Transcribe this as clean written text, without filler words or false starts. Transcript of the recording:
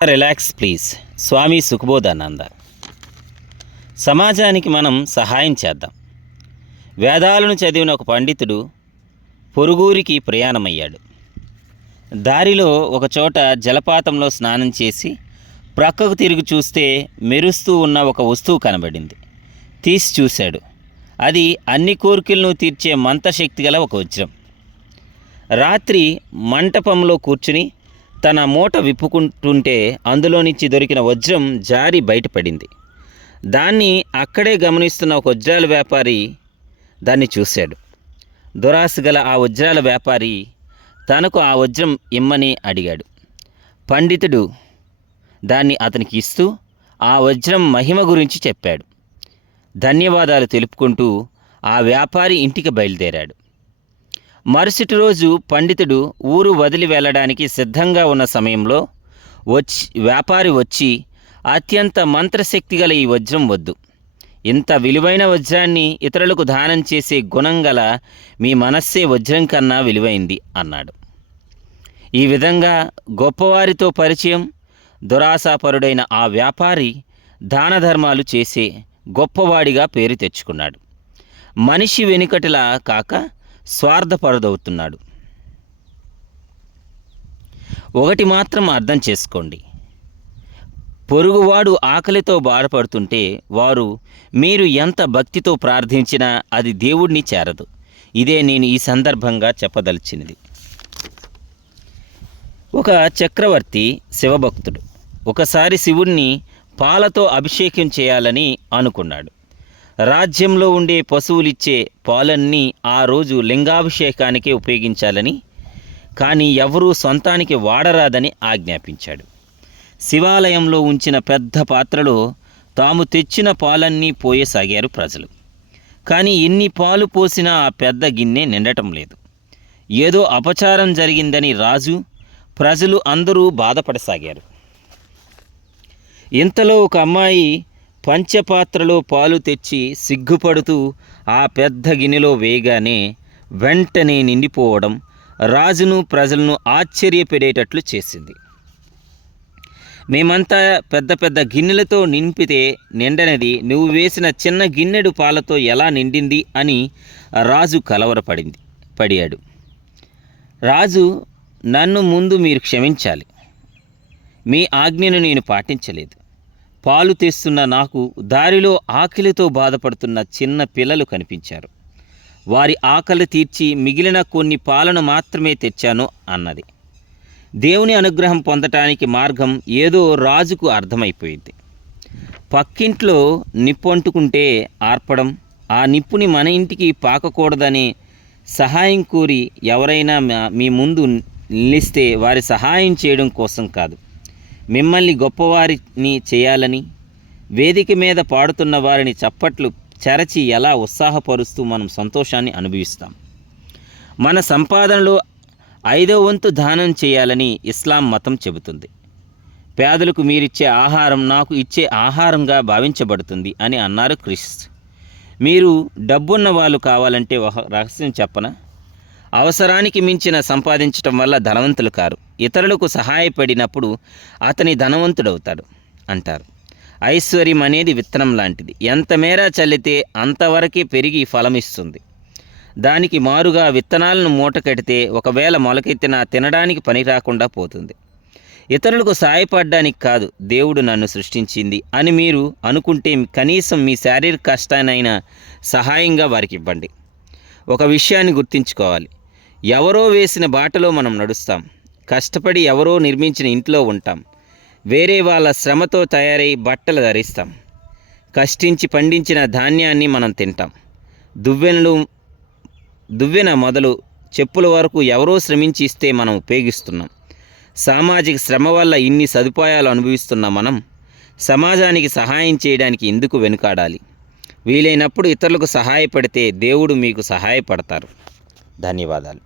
Relax please. స్వామి సుఖబోధానంద. సమాజానికి మనం సహాయం చేద్దాం. వేదాలను చదివిన ఒక పండితుడు పొరుగురికి ప్రయాణమయ్యాడు. దారిలో ఒకచోట జలపాతంలో స్నానం చేసి ప్రక్కకు తిరిగి చూస్తే మెరుస్తూ ఉన్న ఒక వస్తువు కనబడింది. తీసి చూశాడు. అది అన్ని కోరికలను తీర్చే మంత్రశక్తి గల ఒక వజ్రం. రాత్రి మంటపంలో కూర్చుని తన మూట విప్పుకుంటుంటే అందులో నుంచి దొరికిన వజ్రం జారి బయటపడింది. దాన్ని అక్కడే గమనిస్తున్న ఒక వజ్రాల వ్యాపారి దాన్ని చూశాడు. దురాశ గల ఆ వజ్రాల వ్యాపారి తనకు ఆ వజ్రం ఇమ్మని అడిగాడు. పండితుడు దాన్ని అతనికి ఇస్తూ ఆ వజ్రం మహిమ గురించి చెప్పాడు. ధన్యవాదాలు తెలుపుకుంటూ ఆ వ్యాపారి ఇంటికి బయలుదేరాడు. మరుసటి రోజు పండితుడు ఊరు వదిలి వెళ్ళడానికి సిద్ధంగా ఉన్న సమయంలో వ్యాపారి వచ్చి, అత్యంత మంత్రశక్తి గల ఈ వజ్రం వద్దు, ఇంత విలువైన వజ్రాన్ని ఇతరులకు దానం చేసే గుణం గల మీ మనస్సే వజ్రం కన్నా విలువైంది అన్నాడు. ఈ విధంగా గొప్పవారితో పరిచయం, దురాశాపరుడైన ఆ వ్యాపారి దాన ధర్మాలు చేసే గొప్పవాడిగా పేరు తెచ్చుకున్నాడు. మనిషి వెనుకటిలా కాక స్వార్థపరుడవుతున్నాడు. ఒకటి మాత్రం అర్థం చేసుకోండి, పొరుగువాడు ఆకలితో బాధపడుతుంటే వారు మీరు ఎంత భక్తితో ప్రార్థించినా అది దేవుడిని చేరదు. ఇదే నేను ఈ సందర్భంగా చెప్పదలిచినది. ఒక చక్రవర్తి శివభక్తుడు ఒకసారి శివుణ్ణి పాలతో అభిషేకం చేయాలని అనుకున్నాడు. రాజ్యంలో ఉండే పశువులిచ్చే పాలన్నీ ఆ రోజు లింగాభిషేకానికి ఉపయోగించాలని, కానీ ఎవరూ సొంతానికి వాడరాదని ఆజ్ఞాపించాడు. శివాలయంలో ఉంచిన పెద్ద పాత్రలో తాము తెచ్చిన పాలన్నీ పోయసాగారు ప్రజలు. కానీ ఎన్ని పాలు పోసినా ఆ పెద్ద గిన్నె నిండటం లేదు. ఏదో అపచారం జరిగిందని రాజు, ప్రజలు అందరూ బాధపడసాగారు. ఇంతలో ఒక అమ్మాయి పంచపాత్రలో పాలు తెచ్చి సిగ్గుపడుతూ ఆ పెద్ద గిన్నెలో వేయగానే వెంటనే నిండిపోవడం రాజును ప్రజలను ఆశ్చర్యపడేటట్లు చేసింది. మేమంతా పెద్ద పెద్ద గిన్నెలతో నింపితే నిండనది నువ్వు వేసిన చిన్న గిన్నెడు పాలతో ఎలా నిండింది అని రాజు పడియాడు. రాజు, నన్ను ముందు మీరు క్షమించాలి. మీ ఆజ్ఞను నేను పాటించలేదు. పాలు తెస్తున్న నాకు దారిలో ఆకలితో బాధపడుతున్న చిన్న పిల్లలు కనిపించారు. వారి ఆకలి తీర్చి మిగిలిన కొన్ని పాలను మాత్రమే తెచ్చాను అన్నది. దేవుని అనుగ్రహం పొందటానికి మార్గం ఏదో రాజుకు అర్థమైపోయింది. పక్కింట్లో నిప్పు అంటుకుంటే ఆర్పడం, ఆ నిప్పుని మన ఇంటికి పాకకూడదనే సహాయం కోరి ఎవరైనా మీ ముందు నిలిస్తే వారి సహాయం చేయడం కోసం కాదు, మిమ్మల్ని గొప్పవారిని చేయాలని, వేదిక మీద పాడుతున్న వారిని చప్పట్లు చెరచి ఎలా ఉత్సాహపరుస్తూ మనం సంతోషాన్ని అనుభవిస్తాం. మన సంపాదనలో 5వ వంతు దానం చేయాలని ఇస్లాం మతం చెబుతుంది. పేదలకు మీరిచ్చే ఆహారం నాకు ఇచ్చే ఆహారంగా భావించబడుతుంది అని అన్నారు క్రీస్తు. మీరు డబ్బున్న వాళ్ళు కావాలంటే ఒక రహస్యం చెప్పనా? అవసరానికి మించిన సంపాదించటం వల్ల ధనవంతులు కారు. ఇతరులకు సహాయపడినప్పుడు అతని ధనవంతుడవుతాడు అంటారు. ఐశ్వర్యం అనేది విత్తనం లాంటిది. ఎంత మేర చల్లితే అంతవరకే పెరిగి ఫలమిస్తుంది. దానికి మారుగా విత్తనాలను మూట కడితే ఒకవేళ మొలకెత్తినా తినడానికి పని రాకుండా పోతుంది. ఇతరులకు సహాయపడడానికి కాదు దేవుడు నన్ను సృష్టించింది అని మీరు అనుకుంటే కనీసం మీ శారీరక కష్టానైనా సహాయంగా వారికి ఇవ్వండి. ఒక విషయాన్ని గుర్తుంచుకోవాలి, ఎవరో వేసిన బాటలో మనం నడుస్తాం. కష్టపడి ఎవరో నిర్మించిన ఇంట్లో ఉంటాం. వేరే వాళ్ళ శ్రమతో తయారై బట్టలు ధరిస్తాం. కష్టించి పండించిన ధాన్యాన్ని మనం తింటాం. దువ్వెన మొదలు చెప్పుల వరకు ఎవరో శ్రమించి ఇస్తే మనం ఉపయోగిస్తున్నాం. సామాజిక శ్రమ వల్ల ఇన్ని సదుపాయాలు అనుభవిస్తున్న మనం సమాజానికి సహాయం చేయడానికి ఎందుకు వెనుకాడాలి? వీలైనప్పుడు ఇతరులకు సహాయపడితే దేవుడు మీకు సహాయపడతారు. ధన్యవాదాలు.